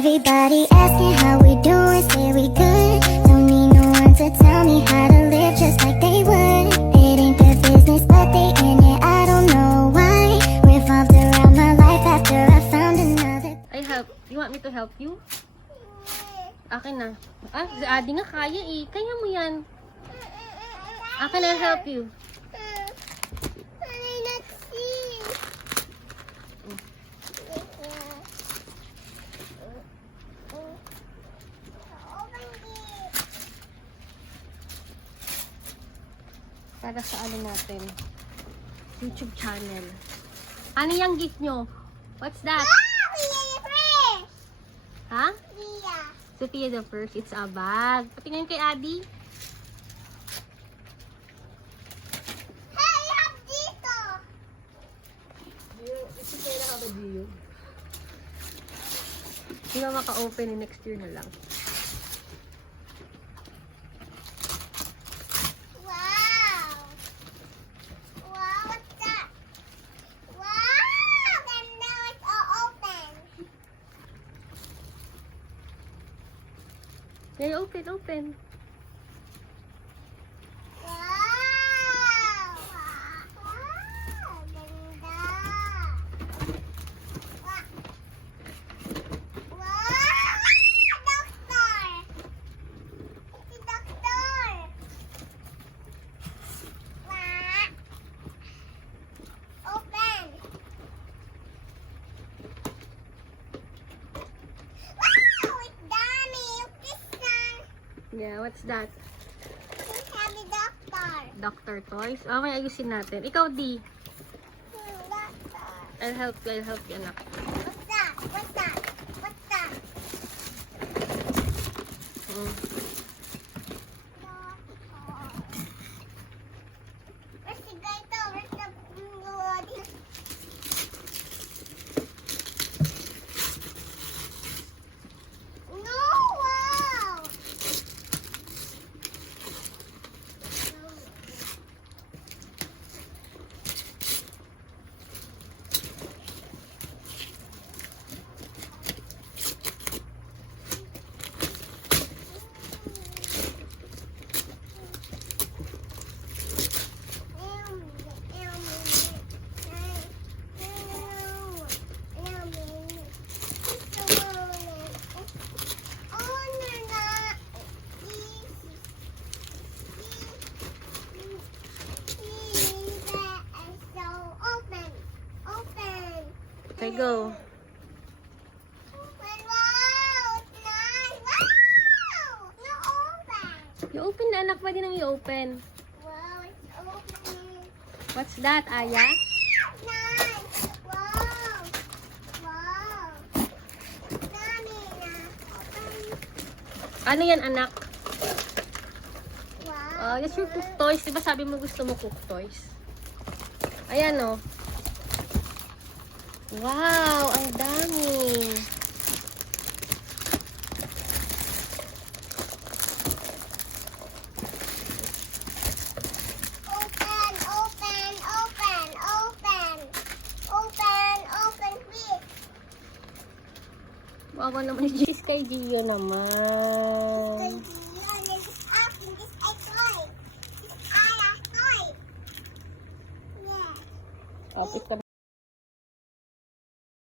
Everybody asking how we doing, say we good. Don't need no one to tell me how to live just like they would. It ain't their business, but they in it, I don't know why. Revolved around my life after I found another. I help. You want me to help you? Akin na. Ah, si Adi nga kaya eh. Kaya mo yan. Akin na help you. Para sa ano natin, YouTube channel. Ano yung gift nyo? What's that? Ha? Sophia the First. It's a bag. Patingin kay Adi. Hindi ba maka-open next year na lang. Yeah, open. Yeah, what's that? Doctor toys. Okay, ayusin natin. Ikaw, D. I'll help you, anak. What's that? Mm. Where's the guy though? Where's the body? No! Wow! Okay, go. Wow, it's nice. Wow! Na-open. I-open na, anak. Pwede nang i-open. Wow, it's open. What's that, Aya? Nice. Wow. Wow. Dami na. Open. Ano yan, anak? Wow. That's your cook toys. Diba sabi mo gusto mo cook toys? Ayan, oh. Wow, ang dami. Open, please. Wawa naman yung cheese kay Gio naman. Oh, pick ka